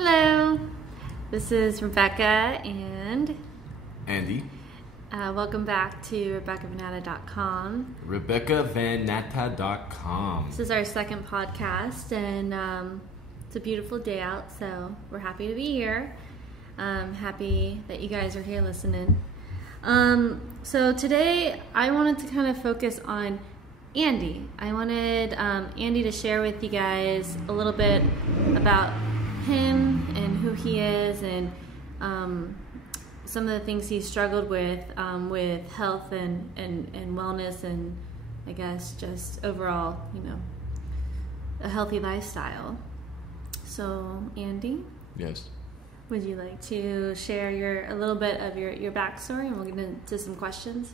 Hello, this is Rebecca and Andy. Welcome back to RebeccaVannatta.com. RebeccaVannatta.com. This is our second podcast, and it's a beautiful day out, so we're happy to be here. Happy that you guys are here listening. So today I wanted to kind of focus on Andy. I wanted Andy to share with you guys a little bit about him and who he is, and some of the things he's struggled with health and wellness, and I guess just overall, a healthy lifestyle. So, Andy? Yes. Would you like to share a little bit of your backstory, and we'll get into some questions?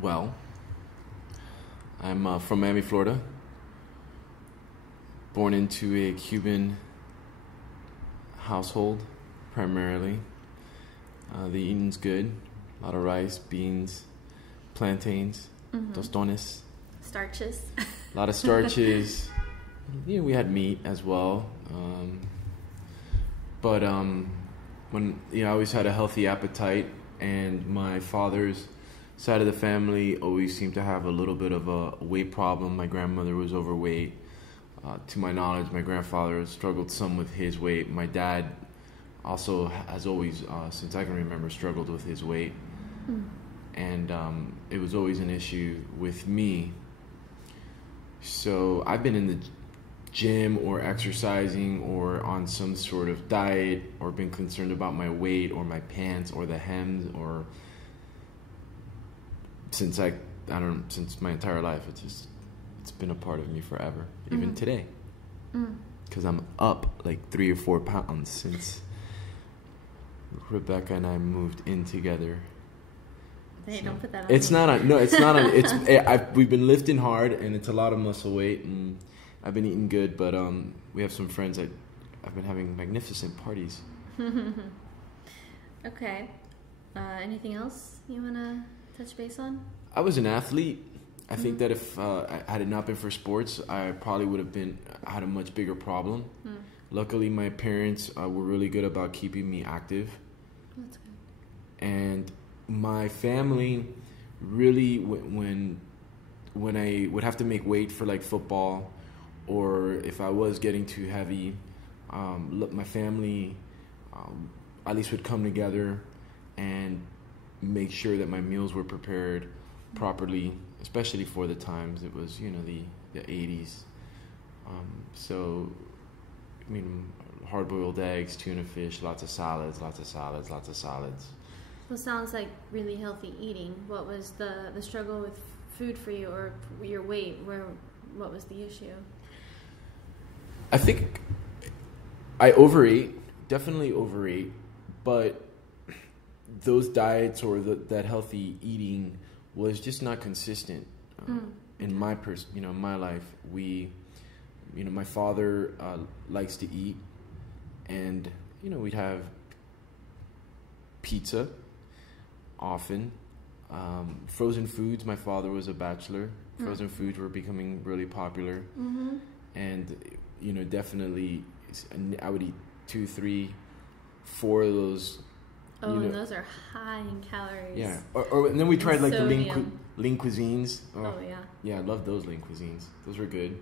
Well, I'm from Miami, Florida. Born into a Cuban household, primarily. The eating's good. A lot of rice, beans, plantains, tostones. Starches. A lot of starches. We had meat as well. But when I always had a healthy appetite, and my father's side of the family always seemed to have a little bit of a weight problem. My grandmother was overweight. To my knowledge, my grandfather struggled some with his weight. My dad also has always, since I can remember, struggled with his weight. And it was always an issue with me. So I've been in the gym or exercising or on some sort of diet, or been concerned about my weight or my pants or the hems, or since my entire life. It's been a part of me forever, even today, because I'm up like 3 or 4 pounds since Rebecca and I moved in together. Hey, don't put that on. It's not we've been lifting hard, and it's a lot of muscle weight, and I've been eating good, but we have some friends that I've been having magnificent parties. Okay. Anything else you want to touch base on? I was an athlete. I think that if had it not been for sports, I probably would have had a much bigger problem. Luckily, my parents were really good about keeping me active. That's good. And my family really, when I would have to make weight for like football, or if I was getting too heavy, my family at least would come together and make sure that my meals were prepared properly, especially for the times. It was, the 80s. So, hard-boiled eggs, tuna fish, lots of salads. Well, it sounds like really healthy eating. What was the struggle with food for you, or your weight? What was the issue? I think I definitely overate, but those diets or that healthy eating was just not consistent. In my my life, my father likes to eat, and we'd have pizza often. Frozen foods. My father was a bachelor. Frozen foods were becoming really popular, and definitely I would eat 2, 3, 4 of those. And those are high in calories. Yeah, and then we tried like sodium. the lean cuisines. Oh yeah. Yeah, I love those lean cuisines. Those were good.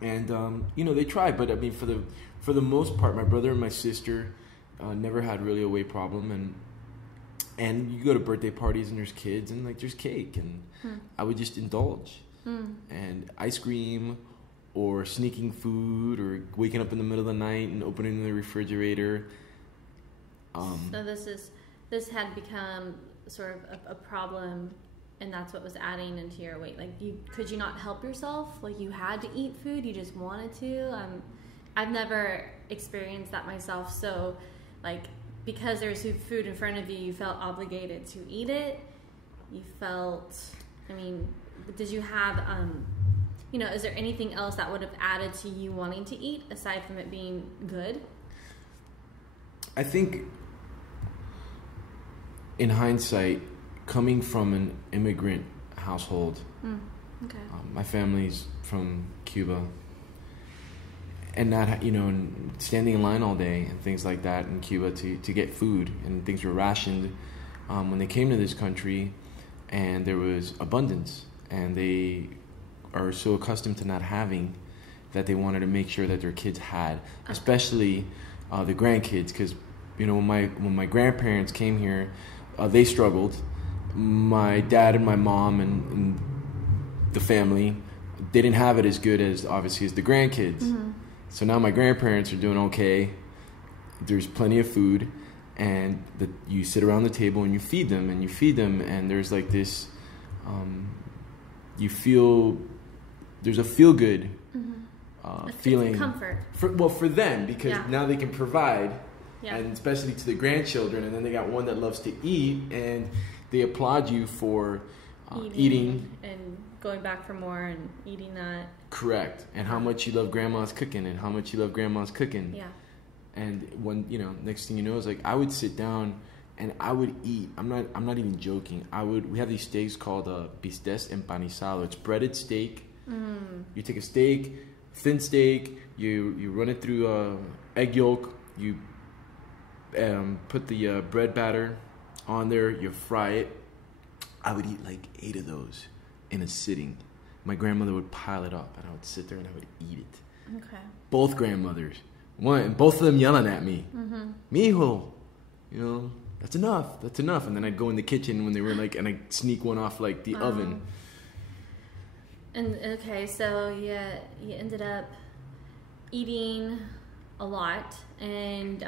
And they tried, but for the most part, my brother and my sister never had really a weight problem, and you go to birthday parties and there's kids and like there's cake, and I would just indulge, and ice cream, or sneaking food, or waking up in the middle of the night and opening the refrigerator. So this had become sort of a problem, and that's what was adding into your weight. Like, could you not help yourself? Like, you had to eat food, you just wanted to. I've never experienced that myself. So, like, because there's food in front of you, you felt obligated to eat it. You felt. Did you have? Is there anything else that would have added to you wanting to eat aside from it being good? I think, in hindsight, coming from an immigrant household, Okay. my family's from Cuba, and not, you know, and standing in line all day and things like that in Cuba to get food, and things were rationed when they came to this country, and there was abundance, and they are so accustomed to not having that they wanted to make sure that their kids had, especially the grandkids, because, you know, when my grandparents came here, they struggled. My dad and my mom and the family, they didn't have it as good as, obviously, as the grandkids. Mm-hmm. So now my grandparents are doing okay. There's plenty of food, and you sit around the table and you feed them, and there's like this, you feel, there's a feel good feeling. Comfort. For them, because now they can provide, yeah. and especially to the grandchildren, and then they got one that loves to eat, and they applaud you for eating. And going back for more and eating that. Correct. And how much you love grandma's cooking, and how much you love grandma's cooking. Yeah. And when, you know, next thing you know is like I would sit down and I would eat. I'm not even joking. We have these steaks called bistec empanizado. It's breaded steak. Mm. You take a steak, thin steak, you run it through egg yolk, you put the bread batter on there, you fry it. I would eat like 8 of those in a sitting. My grandmother would pile it up, and I would sit there and I would eat it. Okay. Both grandmothers. Both of them yelling at me. Mm-hmm. Mijo, you know, that's enough. And then I'd go in the kitchen when they were like, and I'd sneak one off like the oven. And okay, so you ended up eating a lot, and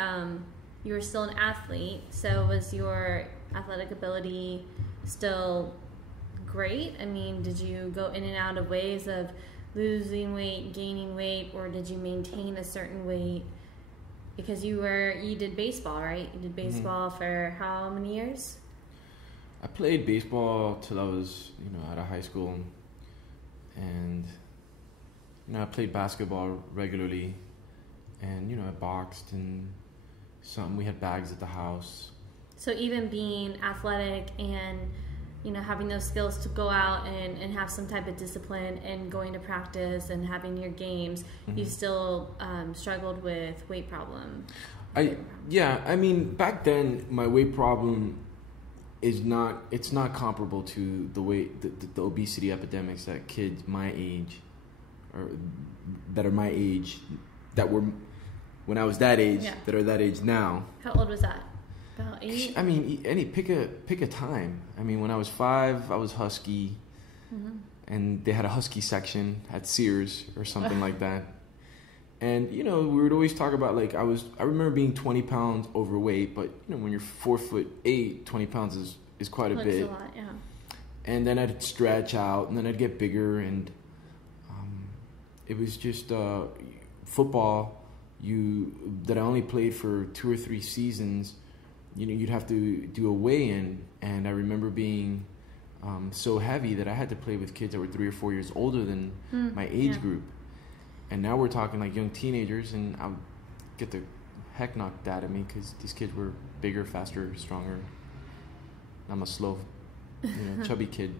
you were still an athlete. So was your athletic ability still great? I mean, did you go in and out of ways of losing weight, gaining weight, or did you maintain a certain weight? Because you did baseball, right? You did baseball for how many years? I played baseball till I was, you know, out of high school, and, you know, I played basketball regularly, and, you know, I boxed, and we had bags at the house. So even being athletic and, you know, having those skills to go out and have some type of discipline and going to practice and having your games, you still struggled with weight problem. I mean, back then my weight problem it's not comparable to the obesity epidemics that kids my age, or that are my age, that were when I was that age, that are that age now. How old was that? About 8? I mean, pick a time. I mean, when I was 5, I was husky, and they had a husky section at Sears or something like that. And, you know, we would always talk about, like, I remember being 20 pounds overweight, but, you know, when you're 4'8", 20 pounds is quite a bit. A lot, yeah. And then I'd stretch out, and then I'd get bigger, and it was just football. That I only played for 2 or 3 seasons. You know, you'd have to do a weigh-in, and I remember being so heavy that I had to play with kids that were 3 or 4 years older than my age group. And now we're talking like young teenagers, and I would get the heck knocked out of me because these kids were bigger, faster, stronger. I'm a slow, chubby kid.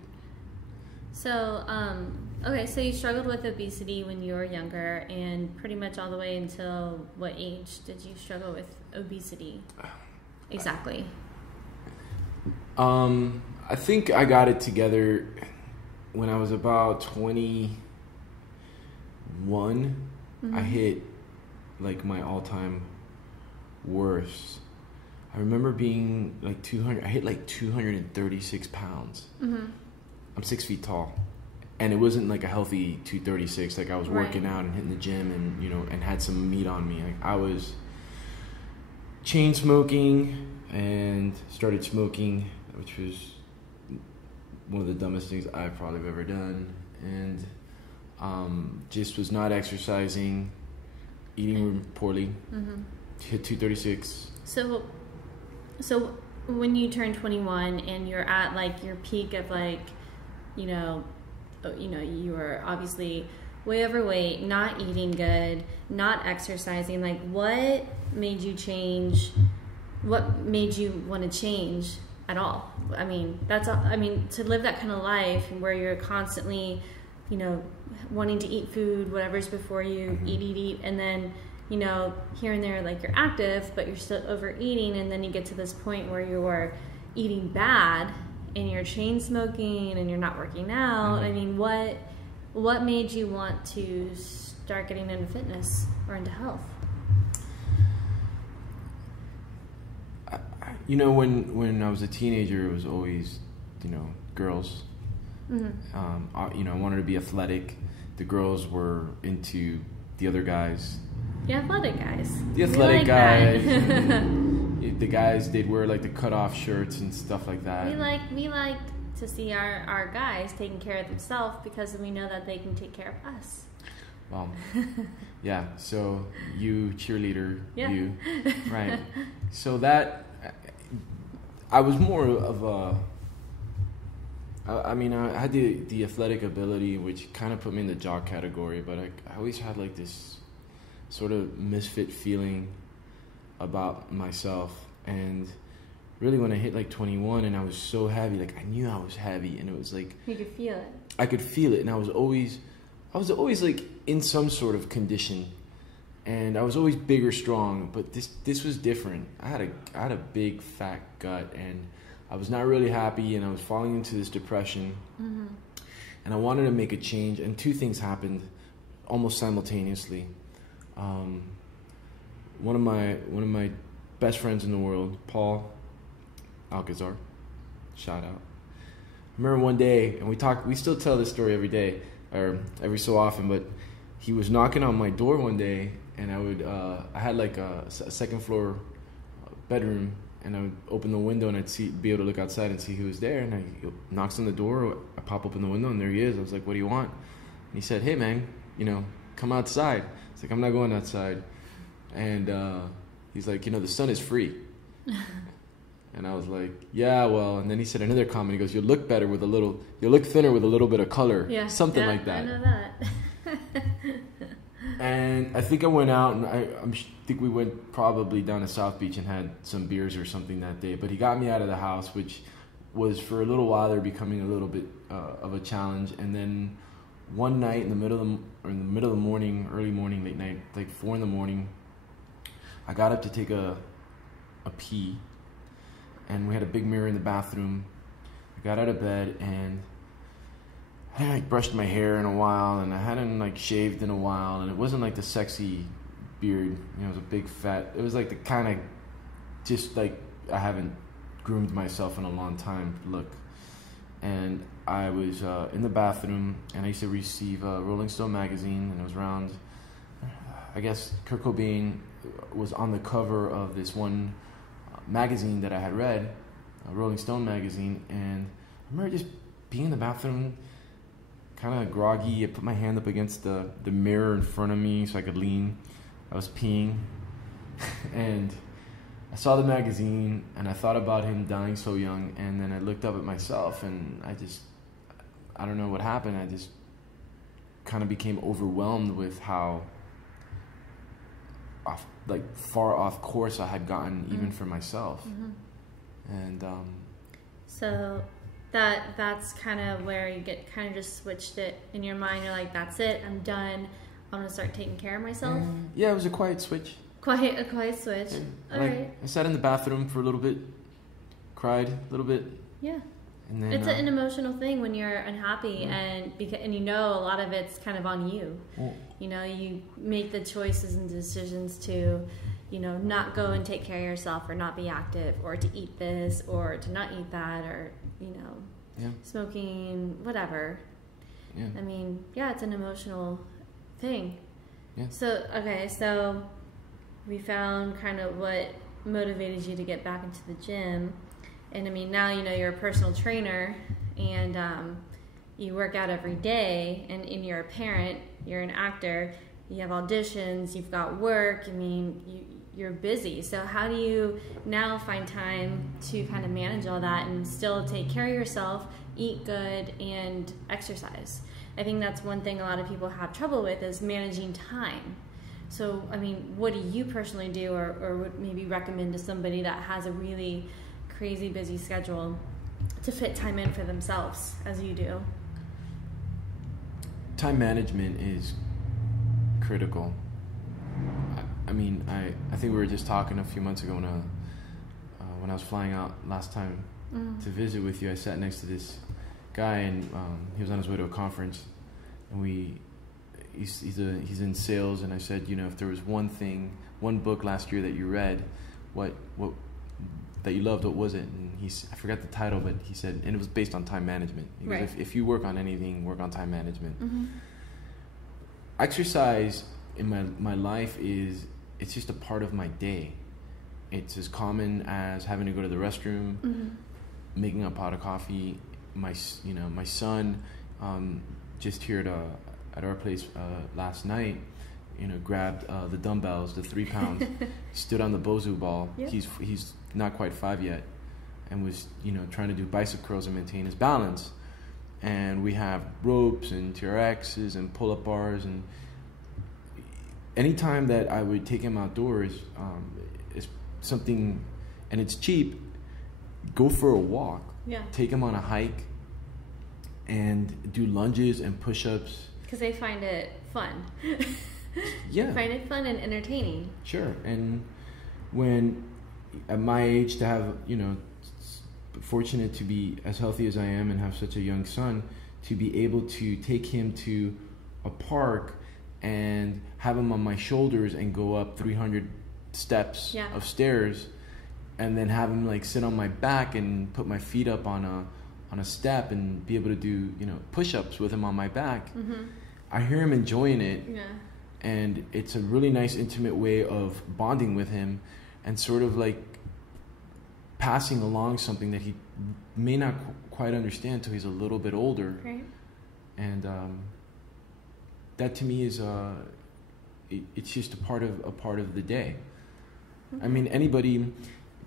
So, okay, so you struggled with obesity when you were younger, and pretty much all the way until what age did you struggle with obesity? Exactly. I think I got it together when I was about 21. I hit like my all-time worst. I remember being like 200. I hit like 236 pounds. I'm 6 feet tall, and it wasn't like a healthy 236. Like I was working out and hitting the gym, and and had some meat on me. Like I was chain smoking and started smoking, which was one of the dumbest things I probably have ever done, and just was not exercising, eating poorly. Hit 236. So when you turn 21 and you're at like your peak of like, you were obviously way overweight, not eating good, not exercising, like what made you change? What made you want to change at all? I mean, to live that kind of life where you're constantly you know, wanting to eat food, whatever's before you, eat, and then, you know, here and there, like, you're active, but you're still overeating, and then you get to this point where you're eating bad, and you're chain smoking, and you're not working out. I mean, what made you want to start getting into fitness or into health? You know, when I was a teenager, it was always, you know, girls. You know, I wanted to be athletic. The girls were into the other guys. The athletic guys. The athletic guys. The guys, they'd wear like the cut-off shirts and stuff like that. We like to see our guys taking care of themselves because we know that they can take care of us. Well, yeah. So you, cheerleader, you, right? So that I was more of a. I mean, I had the athletic ability, which kind of put me in the jock category, but I always had like this sort of misfit feeling about myself. And really, when I hit like 21 and I was so heavy, like I knew I was heavy, and it was like you could feel it. I could feel it, and I was always like in some sort of condition, and I was always big or strong. But this was different. I had a big fat gut, and I was not really happy, and I was falling into this depression, and I wanted to make a change. And two things happened almost simultaneously. One of my best friends in the world, Paul Alcazar, shout out. I remember one day, and we still tell this story every day, or every so often, but he was knocking on my door one day, and I had like a second floor bedroom, and I would open the window, and I'd be able to look outside and see who was there. And he knocks on the door. I pop open the window, and there he is. I was like, "What do you want?" And he said, "Hey, man, you know, come outside." It's like, "I'm not going outside." And he's like, "You know, the sun is free." And I was like, "Yeah, well." And then he said another comment. He goes, "You'll look thinner with a little bit of color." Yeah, something like that. I know that. And I think I went out, and I think we went probably down to South Beach and had some beers or something that day. But he got me out of the house, which was for a little while there becoming a little bit of a challenge. And then one night in the middle of the morning, early morning, late night, like 4 a.m, I got up to take a pee, and we had a big mirror in the bathroom. I got out of bed, and I hadn't like brushed my hair in a while, and I hadn't like shaved in a while, and it wasn't like the sexy beard, you know, it was a big fat, it was like the kind of just like I haven't groomed myself in a long time look. And I was in the bathroom, and I used to receive Rolling Stone magazine, and it was around, I guess Kurt Cobain was on the cover of this one magazine that I had read, Rolling Stone magazine. And I remember just being in the bathroom, kind of groggy. I put my hand up against the mirror in front of me so I could lean. I was peeing, and I saw the magazine, and I thought about him dying so young. And then I looked up at myself, and I don't know what happened. I just kind of became overwhelmed with how far off course I had gotten, even for myself. And so that's kind of where you get kind of just switched it in your mind. You're like, that's it, I'm done, I'm gonna start taking care of myself. Yeah, it was a quiet switch. A quiet switch. All right. I sat in the bathroom for a little bit, cried a little bit. Yeah. And then, it's an emotional thing when you're unhappy, and you know a lot of it's kind of on you. You know, you make the choices and decisions to, you know, not go and take care of yourself, or not be active, or to eat this, or to not eat that, or, you know, smoking, whatever. Yeah. I mean, yeah, it's an emotional thing. Yeah. So we found kind of what motivated you to get back into the gym. And I mean, now, you know, you're a personal trainer, and you work out every day, and you're a parent, you're an actor, you have auditions, you've got work. I mean, you're busy. So how do you now find time to kind of manage all that and still take care of yourself, eat good, and exercise? I think that's one thing a lot of people have trouble with, is managing time. So, I mean, what do you personally do, or would maybe recommend to somebody that has a really crazy busy schedule to fit time in for themselves, as you do? time management is critical. I mean, I think we were just talking a few months ago when I was flying out last time to visit with you. I sat next to this guy, and he was on his way to a conference, and he's in sales, and I said, you know, if there was one book last year that you read, what that you loved, what was it? And I forgot the title, but he said, and it was based on time management. Because right. if you work on anything, work on time management. Mm-hmm. Exercise in my life it's just a part of my day. It's as common as having to go to the restroom, making a pot of coffee. My son just here at our place last night, you know, grabbed the dumbbells, the 3 pounds, stood on the Bozu ball. Yep. He's not quite 5 yet, and was, you know, trying to do bicep curls and maintain his balance. And we have ropes and TRXs and pull-up bars, and anytime that I would take him outdoors, is something, and it's cheap. Go for a walk. Yeah. Take him on a hike, and do lunges and push-ups. Because they find it fun. Yeah. Find it fun and entertaining. Sure. And when at my age, to have, you know, fortunate to be as healthy as I am and have such a young son, to be able to take him to a park and have him on my shoulders and go up 300 steps of stairs, and then have him like sit on my back and put my feet up on a step and be able to do, you know, push-ups with him on my back. I hear him enjoying it. Yeah. And it's a really nice, intimate way of bonding with him and sort of like passing along something that he may not quite understand till he's a little bit older. Right. And that to me is it's just a part of the day. I mean,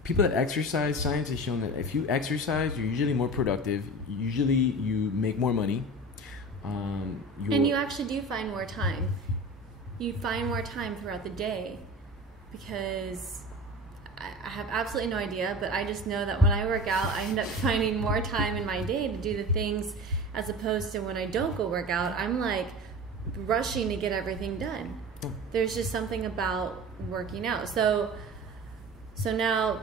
people that exercise, science has shown that if you exercise, you're usually more productive. Usually you make more money. And you actually do find more time. You find more time throughout the day, because I have absolutely no idea, but I just know that when I work out, I end up finding more time in my day to do the things, as opposed to when I don't go work out, I'm like rushing to get everything done. There's just something about working out. So now,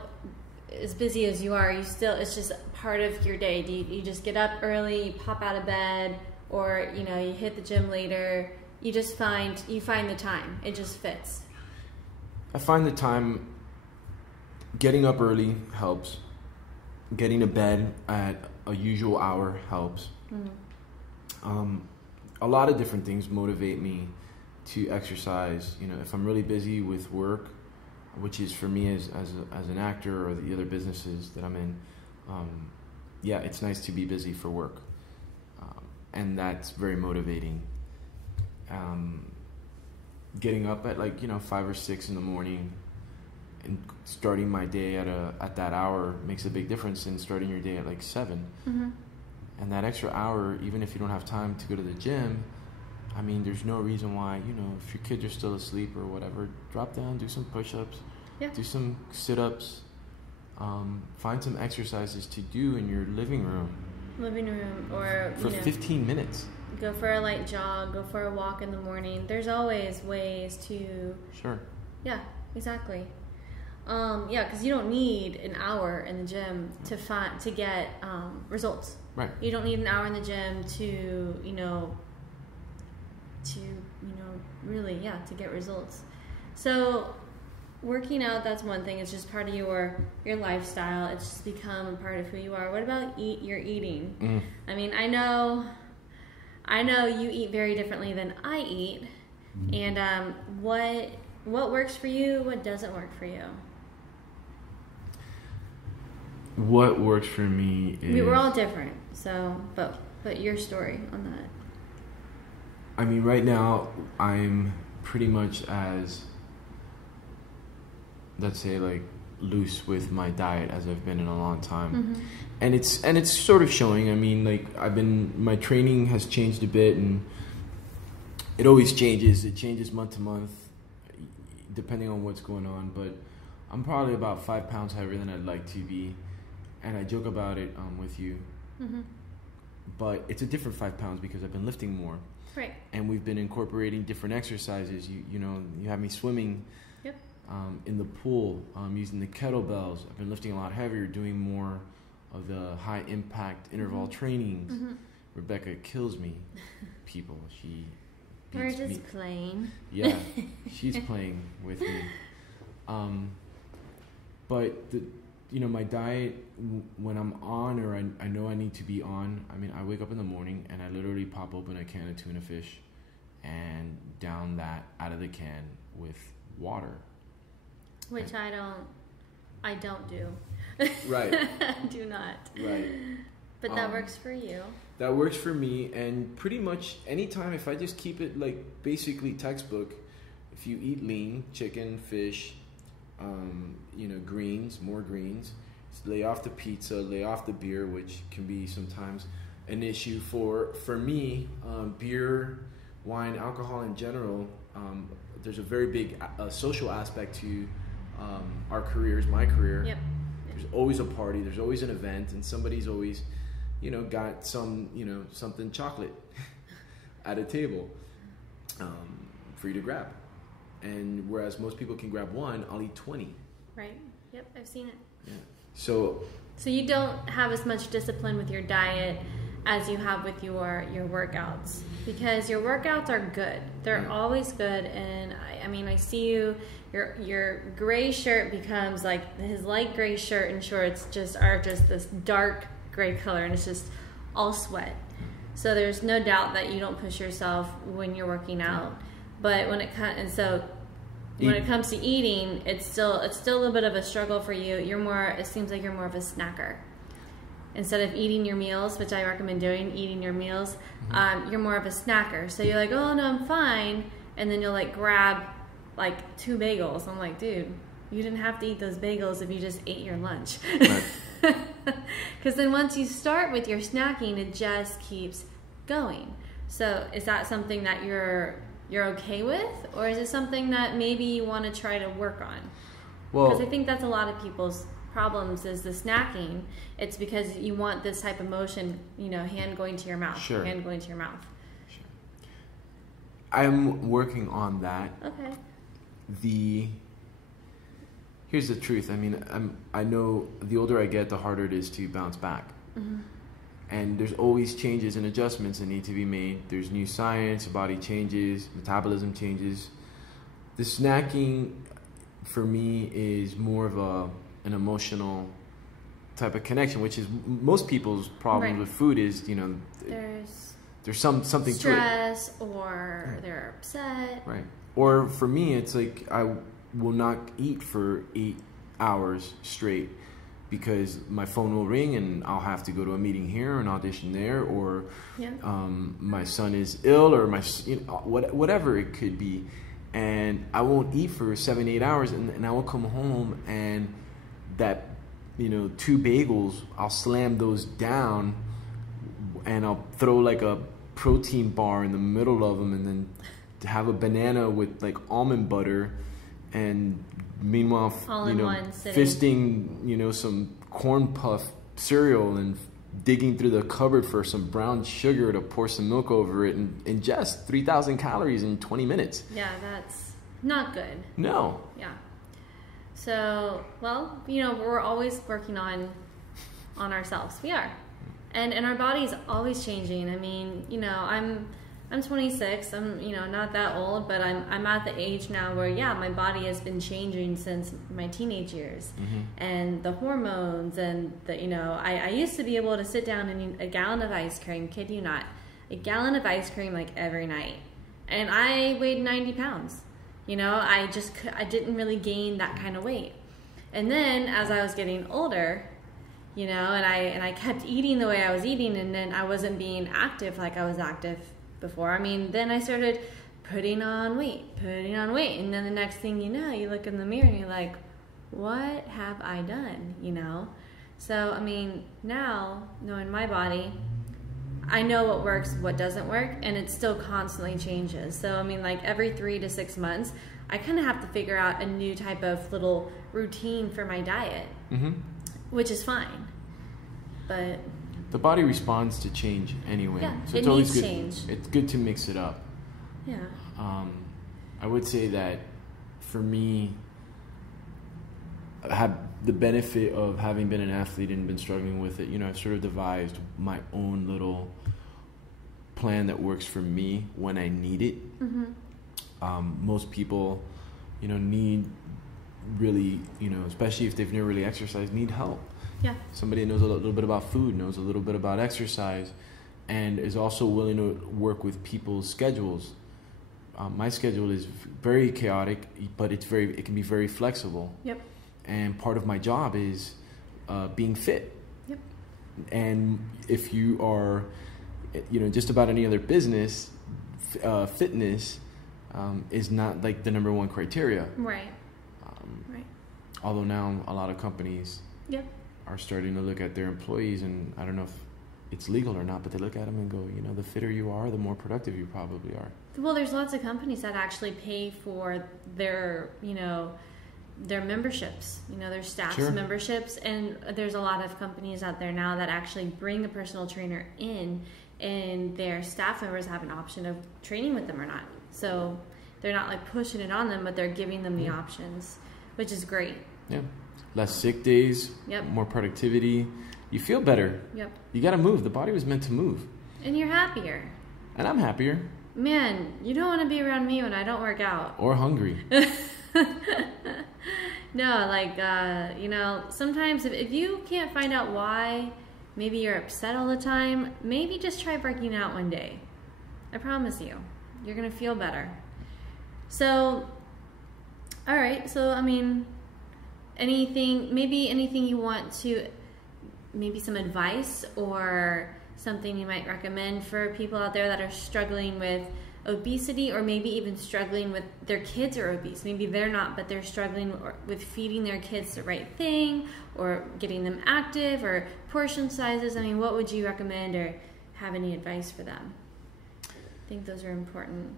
as busy as you are, it's just part of your day. Do you just get up early, you pop out of bed, or, you know, you hit the gym later? You find the time. It just fits. I find the time. Getting up early helps. Getting to bed at a usual hour helps. A lot of different things motivate me to exercise. You know, if I'm really busy with work, which is for me as an actor, or the other businesses that I'm in, it's nice to be busy for work, and that's very motivating. Getting up at 5 or 6 in the morning and starting my day at that hour makes a big difference in starting your day at 7. And that extra hour, even if you don't have time to go to the gym, I mean, there's no reason why, you know, if your kids are still asleep or whatever, drop down, do some push-ups, do some sit-ups, find some exercises to do in your living room. Or for 15 minutes. Go for a light jog, go for a walk in the morning. There's always ways to... Sure. Yeah, exactly. Because you don't need an hour in the gym to get results. Right. You don't need an hour in the gym to really, to get results. So working out, that's one thing. It's just part of your lifestyle. It's just become a part of who you are. What about your eating? I mean, I know you eat very differently than I eat. And what works for you? What doesn't work for you? What works for me is... We're all different, so, but your story on that. I mean, right now, I'm pretty much as, let's say, loose with my diet as I've been in a long time. And it's sort of showing. I mean, my training has changed a bit, and it always changes. It changes month to month, depending on what's going on, but I'm probably about 5 pounds heavier than I'd like to be. And I joke about it with you. but it's a different 5 pounds because I've been lifting more. Right. And we've been incorporating different exercises. You know, you have me swimming. Yep. In the pool, using the kettlebells. I've been lifting a lot heavier, doing more of the high impact interval trainings. Rebecca kills me, people. She We're beats just me. playing. Yeah, she's playing with me. But my diet, when I'm on, or I know I need to be on, I mean, I wake up in the morning and I literally pop open a can of tuna fish and down that out of the can with water. Which I don't do. Right. Do not. Right. But that works for you. That works for me, and pretty much anytime, if I just keep it like basically textbook, if you eat lean, chicken, fish, greens, more greens, lay off the pizza, lay off the beer, which can be sometimes an issue for me. Beer, wine, alcohol in general, there's a very big social aspect to our careers, my career. Yep. There's always a party, there's always an event, and somebody's always, got some, something chocolate at a table for you to grab. And whereas most people can grab one, I'll eat 20. Right. Yep, I've seen it. Yeah. So you don't have as much discipline with your diet as you have with your workouts, because your workouts are good. They're always good, and I mean, I see you. Your gray shirt becomes like his light gray shirt and shorts are just this dark gray color, and it's just all sweat. So there's no doubt that you don't push yourself when you're working out. But when it comes to eating, it's still a little bit of a struggle for you. It seems like you're more of a snacker. Instead of eating your meals, which I recommend doing, eating your meals, you're more of a snacker. So you're like, oh no, I'm fine. And then you'll like grab like 2 bagels. I'm like, dude, you didn't have to eat those bagels if you just ate your lunch. Because then once you start with your snacking, it just keeps going. So is that something that you're okay with, or is it something that maybe you want to try to work on? Because I think that's a lot of people's problems is the snacking. It's because you want this type of motion, hand going to your mouth. Sure. Hand going to your mouth. Sure. I'm working on that. Okay. Here's the truth. I mean, I know the older I get, the harder it is to bounce back. And there's always changes and adjustments that need to be made. There's new science, the body changes, metabolism changes. The snacking, for me, is more of an emotional type of connection, which is most people's problem with food is, there's something to it. Stress, or they're upset. Right. Or for me, it's like I will not eat for 8 hours straight, because my phone will ring and I'll have to go to a meeting here or an audition there, or my son is ill, or whatever it could be, and I won't eat for 7-8 hours, and I will come home and that 2 bagels, I'll slam those down and I'll throw like a protein bar in the middle of them, and then have a banana with like almond butter, and meanwhile, fisting, some corn puff cereal and digging through the cupboard for some brown sugar to pour some milk over it and ingest 3,000 calories in 20 minutes. Yeah, that's not good. No. Yeah. So, well, we're always working on ourselves. We are. And our body's always changing. I mean, I'm 26. I'm, not that old, but I'm at the age now where, my body has been changing since my teenage years. And the hormones and I used to be able to sit down and eat a gallon of ice cream, kid you not, a gallon of ice cream like every night. And I weighed 90 pounds. I didn't really gain that kind of weight. And then as I was getting older, and I kept eating the way I was eating, and then I wasn't being active like I was active before. I mean, then I started putting on weight. And then the next thing you know, you look in the mirror and you're like, what have I done? So, I mean, now, knowing my body, I know what works, what doesn't work, and it still constantly changes. So, I mean, like every 3 to 6 months, I kind of have to figure out a new type of little routine for my diet, which is fine. But the body responds to change anyway. Yeah, So it it's always needs good. change. It's good to mix it up. Yeah. I would say that for me, I have the benefit of having been an athlete and been struggling with it. I've sort of devised my own little plan that works for me when I need it. Mm-hmm. Most people, need really, especially if they've never really exercised, need help. Yeah. Somebody that knows a little bit about food, knows a little bit about exercise, and is also willing to work with people's schedules. My schedule is very chaotic, but it can be very flexible. Yep. And part of my job is being fit. Yep. And if you are, just about any other business, fitness is not like the number one criteria. Right. Right. Although now a lot of companies Yep. are starting to look at their employees, and I don't know if it's legal or not, but they look at them and go, the fitter you are, the more productive you probably are. Well, there's lots of companies that actually pay for their, their memberships, their staff's Sure. memberships. And there's a lot of companies out there now that actually bring a personal trainer in, and their staff members have an option of training with them or not. So they're not like pushing it on them, but they're giving them the options, which is great. Yeah. Less sick days. Yep. More productivity. You feel better. Yep. You got to move. The body was meant to move. And you're happier. And I'm happier. Man, you don't want to be around me when I don't work out. Or hungry. No, like, sometimes if you can't find out why maybe you're upset all the time, maybe just try working out one day. I promise you, you're going to feel better. So, all right. So, anything you want to, maybe some advice or something you might recommend for people out there that are struggling with obesity, or maybe even struggling with their kids are obese. Maybe they're not, but they're struggling with feeding their kids the right thing, or getting them active, or portion sizes. What would you recommend, or have any advice for them? I think those are important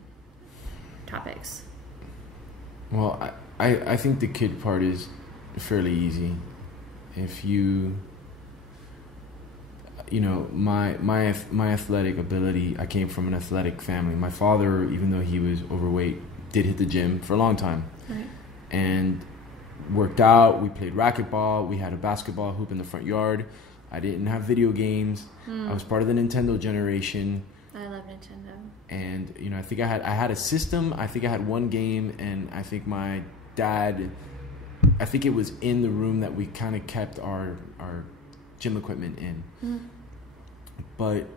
topics. Well, I think the kid part is fairly easy. If my athletic ability, I came from an athletic family. My father, even though he was overweight, did hit the gym for a long time. Right. And worked out. We played racquetball. We had a basketball hoop in the front yard. I didn't have video games. I was part of the Nintendo generation. I love Nintendo. And I think I had a system. I think I had one game, and I think my dad, I think it was in the room that we kind of kept our gym equipment in. Mm-hmm. But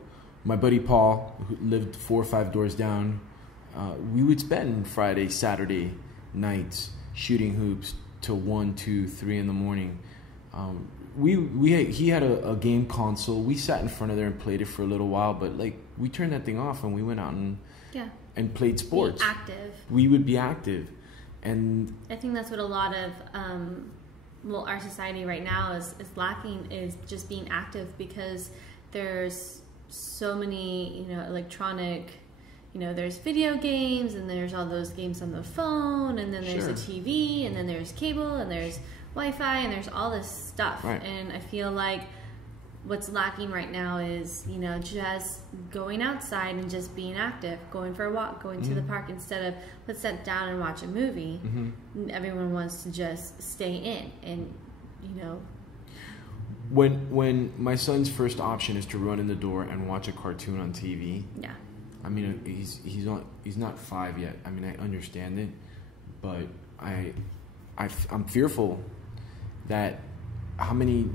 my buddy Paul, who lived 4 or 5 doors down, we would spend Friday, Saturday nights shooting hoops till 1, 2, 3 in the morning. He had a game console. We sat in front of there and played it for a little while, but we turned that thing off and we went out and played sports. Be active. We would be active, and I think that's what a lot of our society right now is lacking, is just being active, because there's so many electronic. There's video games, and there's all those games on the phone, and then there's Sure. a TV, and then there's cable, and there's Wi-Fi, and there's all this stuff. Right. And I feel like what's lacking right now is, just going outside and just being active, going for a walk, going to the park, instead of let's sit down and watch a movie. Mm-hmm. Everyone wants to just stay in, and When my son's first option is to run in the door and watch a cartoon on TV. Yeah. He's not 5 yet. I understand it, but I'm fearful that how many,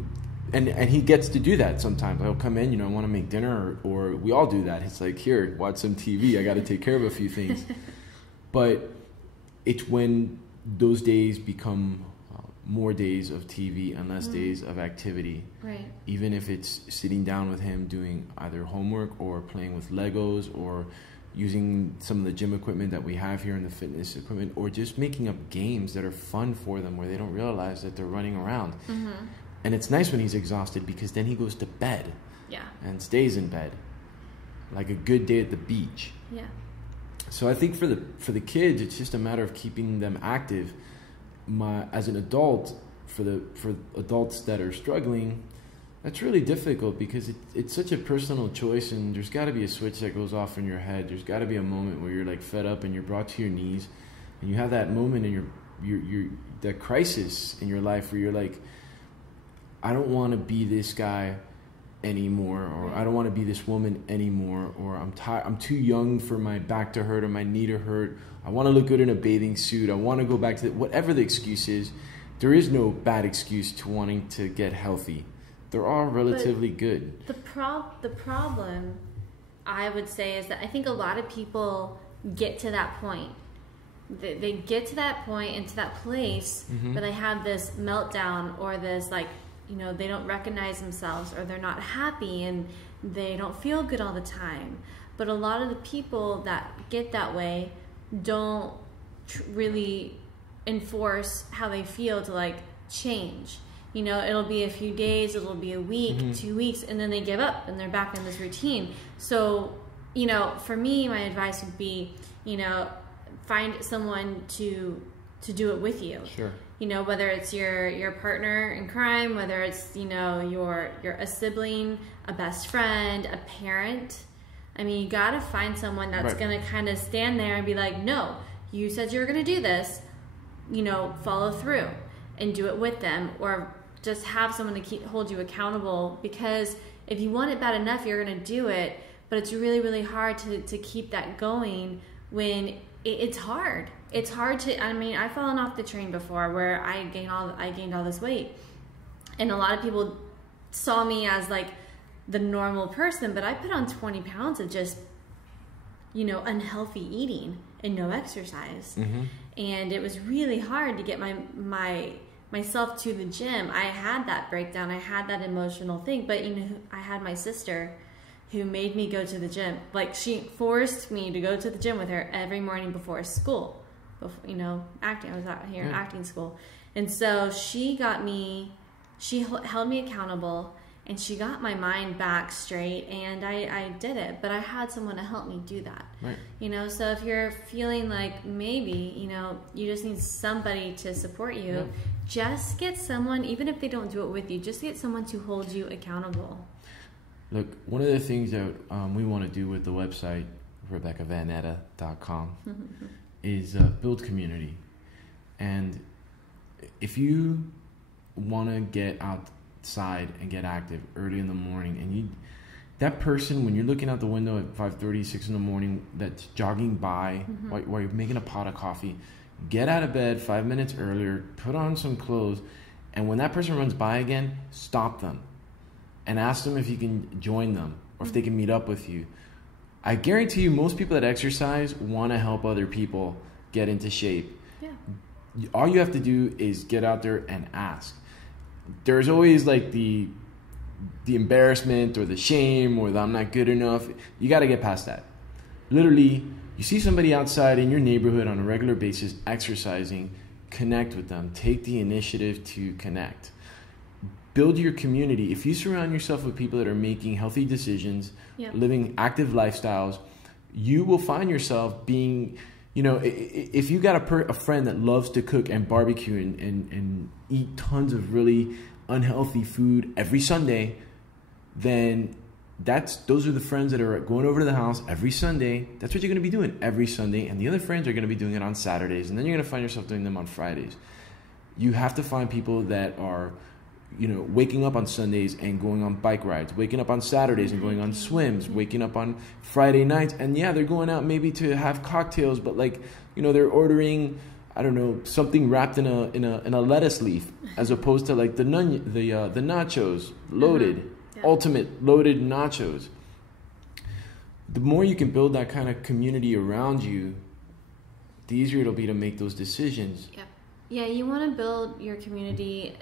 and he gets to do that sometimes. He'll come in, I want to make dinner, or we all do that. It's like, here, watch some TV. I got to take care of a few things. But it's when those days become more days of TV and less days of activity. Right. Even if it's sitting down with him doing either homework or playing with Legos or using some of the gym equipment that we have here in the fitness equipment, or just making up games that are fun for them where they don't realize that they're running around. Mm-hmm. And it's nice when he's exhausted, because then he goes to bed. Yeah. And stays in bed. Like a good day at the beach. Yeah. So I think for the kids, it's just a matter of keeping them active. As an adult, for adults that are struggling, That's really difficult because it's such a personal choice, and there's got to be a switch that goes off in your head. There's got to be a moment where you're like fed up and you're brought to your knees, and you have that moment in your that crisis in your life where you're like, I don't want to be this guy anymore, or I don't want to be this woman anymore, or I'm too young for my back to hurt or my knee to hurt. I want to look good in a bathing suit. I want to go back to whatever the excuse is. There is no bad excuse to wanting to get healthy. They're all relatively good. The problem, I would say, is that I think a lot of people get to that point. They get to that point and to that place where they have this meltdown, or this, like, you know, they don't recognize themselves, or they're not happy and they don't feel good all the time. But a lot of the people that get that way don't really enforce how they feel to, like, change. You know, it'll be a few days, it'll be a week, 2 weeks, and then they give up and they're back in this routine. So, you know, for me, my advice would be, you know, find someone to do it with you. Sure. You know, whether it's your partner in crime, whether it's, you know, your a sibling, a best friend, a parent. I mean, you got to find someone that's going to kind of stand there and be like, no, you said you were going to do this, you know, follow through and do it with them, or just have someone to hold you accountable. Because if you want it bad enough, you're going to do it, but it's really, really hard to keep that going when it's hard. It's hard to, I mean, I've fallen off the train before where I gained all this weight, and a lot of people saw me as like the normal person, but I put on 20 pounds of just, you know, unhealthy eating and no exercise. And it was really hard to get myself to the gym. I had that breakdown. I had that emotional thing, but, you know, I had my sister who made me go to the gym. Like, she forced me to go to the gym with her every morning before school. Before, you know, acting. I was out here in acting school. And so she held me accountable, and she got my mind back straight, and I did it. But I had someone to help me do that. Right. You know, so if you're feeling like maybe, you know, you just need somebody to support you, just get someone, even if they don't do it with you, just get someone to hold you accountable. Look, one of the things that we want to do with the website, RebeccaVanetta.com, is build community. And if you want to get outside and get active early in the morning, and that person, when you're looking out the window at 5:30, 6 in the morning, that's jogging by while you're making a pot of coffee, get out of bed 5 minutes earlier, put on some clothes, and when that person runs by again, stop them and ask them if you can join them or if they can meet up with you. I guarantee you most people that exercise want to help other people get into shape. Yeah. All you have to do is get out there and ask. There's always like the embarrassment or the shame or the I'm not good enough. You got to get past that. Literally, you see somebody outside in your neighborhood on a regular basis exercising, connect with them. Take the initiative to connect. Build your community. If you surround yourself with people that are making healthy decisions, living active lifestyles, you will find yourself being, you know, if you got a friend that loves to cook and barbecue and eat tons of really unhealthy food every Sunday, then those are the friends that are going over to the house every Sunday. That's what you're going to be doing every Sunday. And the other friends are going to be doing it on Saturdays. And then you're going to find yourself doing them on Fridays. You have to find people that are, you know, waking up on Sundays and going on bike rides, waking up on Saturdays and going on swims, waking up on Friday nights. And yeah, they're going out maybe to have cocktails, but like, you know, they're ordering, I don't know, something wrapped in a lettuce leaf, as opposed to like the nachos, loaded, ultimate loaded nachos. The more you can build that kind of community around you, the easier it'll be to make those decisions. Yeah, you want to build your community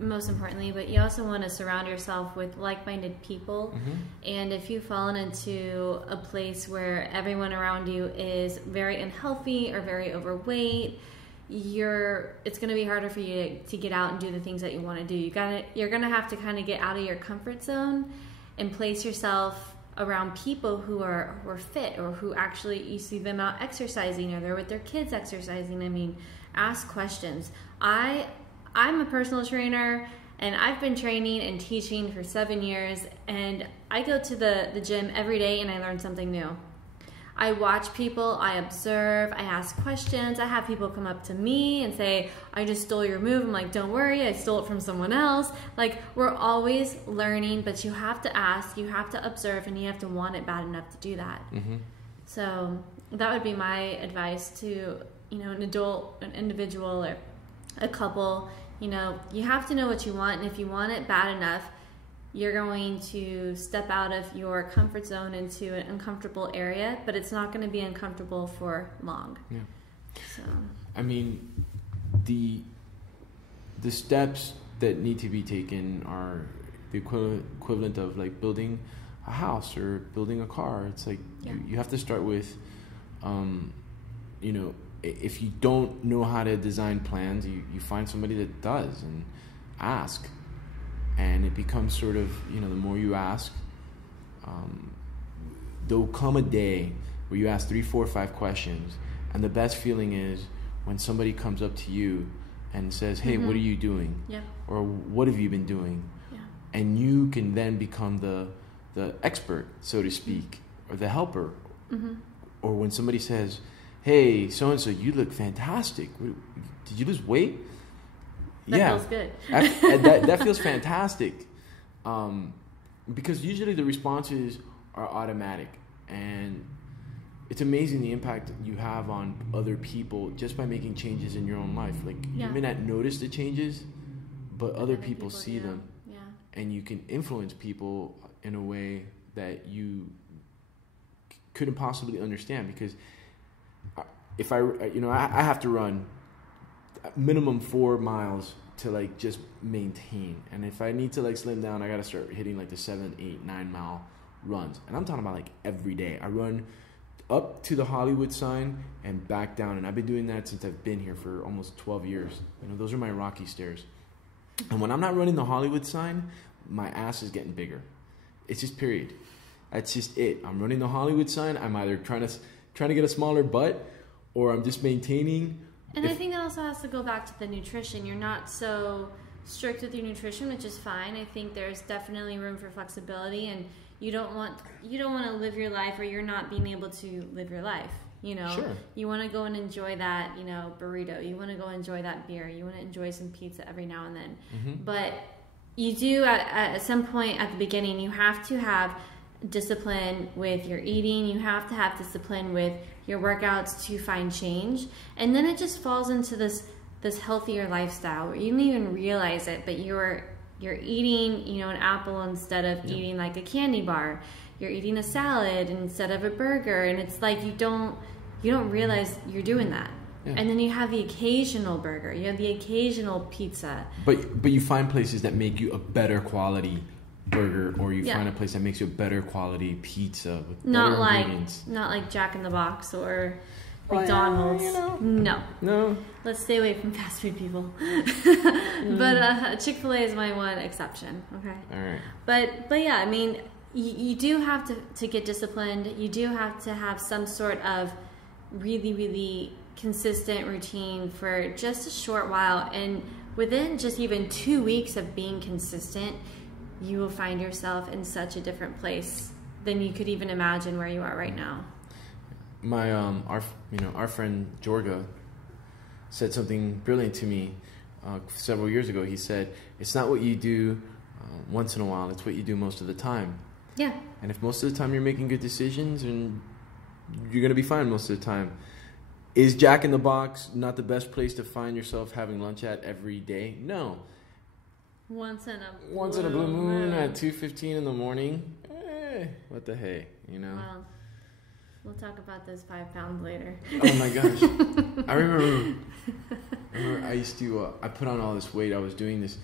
most importantly, but you also want to surround yourself with like-minded people. And if you've fallen into a place where everyone around you is very unhealthy or very overweight, it's going to be harder for you to get out and do the things that you want to do. You're going to have to kind of get out of your comfort zone and place yourself around people who are fit, or who actually, you see them out exercising, or they're with their kids exercising. I mean, ask questions. I'm a personal trainer, And I've been training and teaching for 7 years, and I go to the gym every day and I learn something new. I watch people, I observe, I ask questions. I have people come up to me and say, I just stole your move. I'm like, don't worry, I stole it from someone else. Like, we're always learning, but you have to ask, you have to observe, and you have to want it bad enough to do that. Mm-hmm. So that would be my advice to, an adult, an individual, or a couple. You have to know what you want, and if you want it bad enough, you're going to step out of your comfort zone into an uncomfortable area, but it's not going to be uncomfortable for long. Yeah. So, I mean, the steps that need to be taken are the equivalent of like building a house or building a car. It's like you have to start with, if you don't know how to design plans, you find somebody that does and ask. And it becomes sort of, the more you ask, there'll come a day where you ask 3, 4, 5 questions. And the best feeling is when somebody comes up to you and says, hey, what are you doing? Yeah. Or what have you been doing? Yeah. And you can then become the expert, so to speak, or the helper. Mm-hmm. Or when somebody says, hey, so-and-so, you look fantastic. Did you lose weight? That feels good. that feels fantastic. Because usually the responses are automatic. And it's amazing the impact you have on other people just by making changes in your own life. Like, you may not notice the changes, but other people see them. Yeah. And you can influence people in a way that you couldn't possibly understand. Because if I have to run minimum 4 miles to like just maintain, and if I need to like slim down, I gotta start hitting like the 7, 8, 9 mile runs. And I'm talking about like every day. I run up to the Hollywood sign and back down, and I've been doing that since I've been here for almost 12 years. Those are my Rocky stairs. And when I'm not running the Hollywood sign, my ass is getting bigger. It's just period. That's just it. I'm running the Hollywood sign. I'm either trying to get a smaller butt, or I'm just maintaining. And I think that also has to go back to the nutrition. You're not so strict with your nutrition, which is fine. I think there's definitely room for flexibility, and you don't want to live your life, or you're not being able to live your life. Sure. You want to go and enjoy that, burrito. You want to go enjoy that beer. You want to enjoy some pizza every now and then. Mm-hmm. But you do at some point at the beginning, you have to have discipline with your eating. You have to have discipline with your workouts to find change, and then it just falls into this healthier lifestyle where you don't even realize it, but you're eating an apple instead of eating like a candy bar. You're eating a salad instead of a burger, and it's like you don't realize you're doing that. And then you have the occasional burger, you have the occasional pizza, but you find places that make you a better quality burger, or you find a place that makes you a better quality pizza with better ingredients. Not like Jack in the Box or McDonald's. No. Let's stay away from fast food people. But Chick-fil-A is my one exception. Okay. All right. But yeah, I mean, you do have to get disciplined. You do have to have some sort of really, really consistent routine for just a short while, and within just even 2 weeks of being consistent, you will find yourself in such a different place than you could even imagine where you are right now. My our friend Jorga said something brilliant to me several years ago. He said, "It's not what you do once in a while; it's what you do most of the time." Yeah. And if most of the time you're making good decisions, and you're gonna be fine most of the time. Is Jack in the Box not the best place to find yourself having lunch at every day? No. Once in a blue moon at 2:15 in the morning. What the hey, Well, we'll talk about those 5 pounds later. Oh my gosh. I remember I used to, I put on all this weight. I was doing this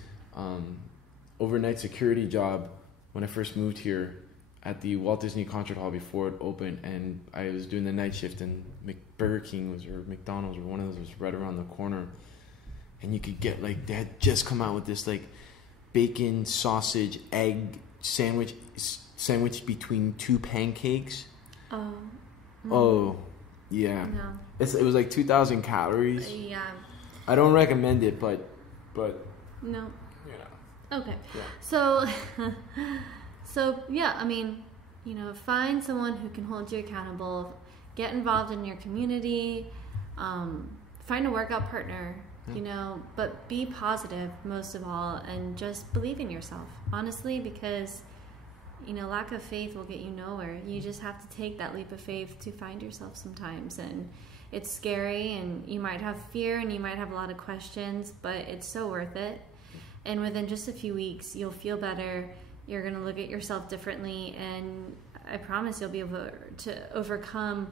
overnight security job when I first moved here at the Walt Disney Concert Hall before it opened, and I was doing the night shift, and Burger King or McDonald's or one of those was right around the corner, and you could get like, they had just come out with this like bacon, sausage, egg sandwich between 2 pancakes. Oh. Oh, yeah. No. It was like 2,000 calories. Yeah. I don't recommend it, but no. Okay. Yeah. So yeah, I mean, find someone who can hold you accountable. Get involved in your community. Find a workout partner. But be positive most of all, and just believe in yourself. Honestly, because lack of faith will get you nowhere. You just have to take that leap of faith to find yourself sometimes, and it's scary, and you might have fear, and you might have a lot of questions, but it's so worth it. And within just a few weeks, you'll feel better. You're going to look at yourself differently, and I promise you'll be able to overcome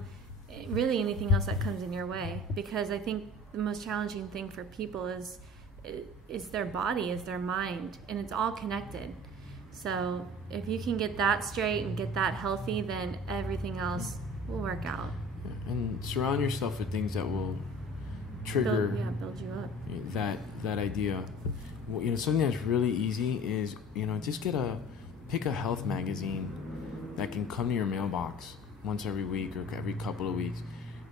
really anything else that comes in your way. Because I think the most challenging thing for people is their body, is their mind, and it's all connected. So if you can get that straight and get that healthy, then everything else will work out. And surround yourself with things that will trigger build you up. That idea. Well, something that's really easy is just pick a health magazine that can come to your mailbox once every week or every couple of weeks.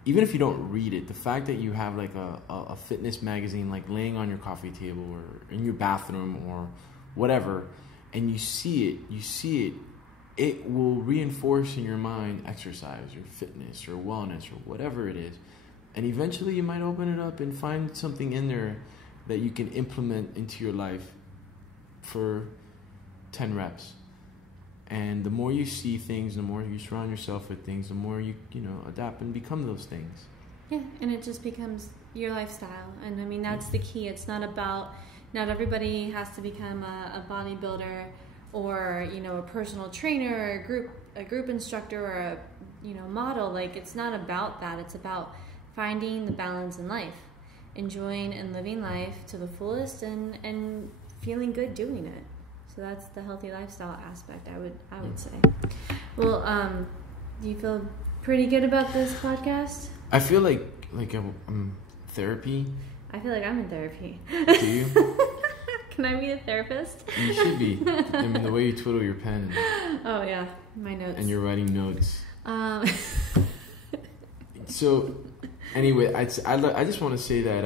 Even if you don't read it, the fact that you have like a fitness magazine like laying on your coffee table or in your bathroom or whatever, and you see it, it will reinforce in your mind exercise or fitness or wellness or whatever it is. And eventually you might open it up and find something in there that you can implement into your life for 10 reps. And the more you see things, the more you surround yourself with things, the more you adapt and become those things. Yeah, and it just becomes your lifestyle. And I mean, that's the key. It's not everybody has to become a bodybuilder or, a personal trainer or a group instructor or a, model. Like, it's not about that. It's about finding the balance in life, enjoying and living life to the fullest and feeling good doing it. So that's the healthy lifestyle aspect, I would say. Well, do you feel pretty good about this podcast? I feel like I'm therapy. I feel like I'm in therapy. Do you? Can I be a therapist? You should be. I mean, the way you twiddle your pen. Oh yeah, my notes. And you're writing notes. So, anyway, I just want to say that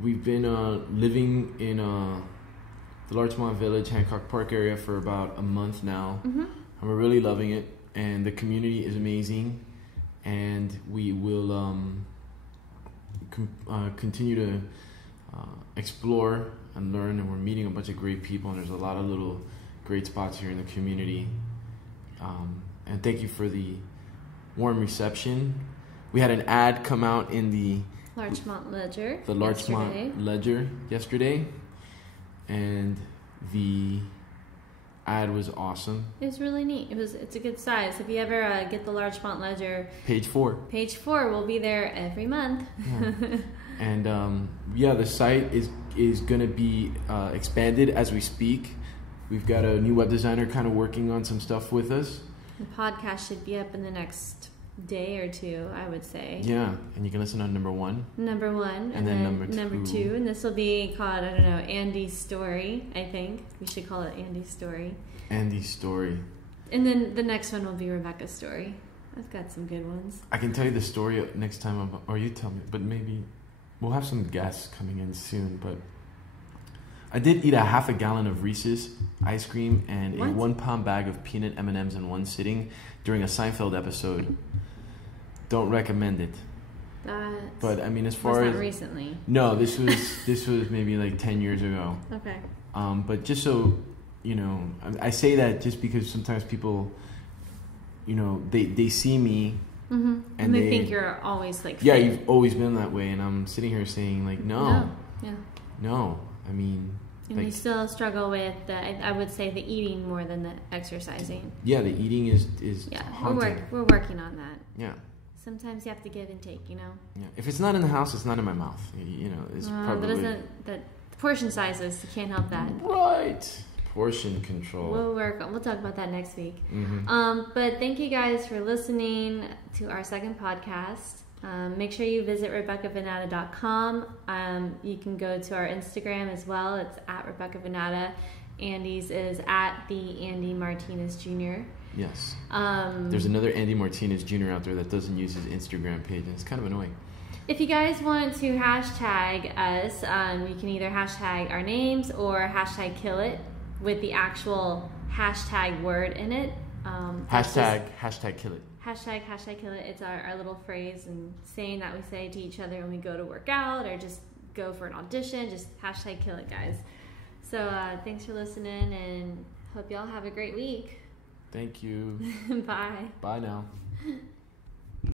we've been living in the Larchmont Village, Hancock Park area for about a month now. Mm-hmm. And we're really loving it. And the community is amazing. And we will continue to explore and learn. And we're meeting a bunch of great people. And there's a lot of little great spots here in the community. And thank you for the warm reception. We had an ad come out in the Larchmont Ledger. The Larchmont Ledger yesterday. And the ad was awesome. It was really neat. It's a good size. If you ever get the Larchmont Ledger, Page 4 will be there every month. Yeah. And the site is going to be expanded as we speak. We've got a new web designer kind of working on some stuff with us. The podcast should be up in the next day or two, I would say. Yeah, and you can listen on number 1. Number 1, and then number 2, and this will be called, I don't know, Andy's Story, I think. We should call it Andy's Story. Andy's Story. And then the next one will be Rebecca's Story. I've got some good ones. I can tell you the story next time, or you tell me, but maybe we'll have some guests coming in soon, but I did eat a half a gallon of Reese's ice cream and a 1-pound bag of peanut M&Ms in one sitting during a Seinfeld episode. Don't recommend it. But I mean, as far as recently. No, this was maybe like 10 years ago. Okay. But just so I say that just because sometimes people, they see me. Mm-hmm. And they think you're always like. Yeah, fit. you've always been that way, and I'm sitting here saying like, no. Yeah. No, I mean. And you still struggle with I would say the eating more than the exercising. Yeah, the eating is haunting. We're working on that. Yeah. Sometimes you have to give and take, Yeah. If it's not in the house, it's not in my mouth. It's probably. The portion sizes, you can't help that. Right. Portion control. We'll talk about that next week. Mm-hmm. But thank you guys for listening to our second podcast. Make sure you visit RebeccaVanata.com. You can go to our Instagram as well. It's at RebeccaVanata. Andy's is at the Andy Martinez Jr. Yes. There's another Andy Martinez Jr. out there that doesn't use his Instagram page, and it's kind of annoying. If you guys want to hashtag us, you can either hashtag our names or hashtag kill it with the actual hashtag word in it. Hashtag kill it. Hashtag kill it. It's our little phrase and saying that we say to each other when we go to work out or just go for an audition. Just hashtag kill it, guys. So thanks for listening and hope y'all have a great week. Thank you. Bye. Bye now.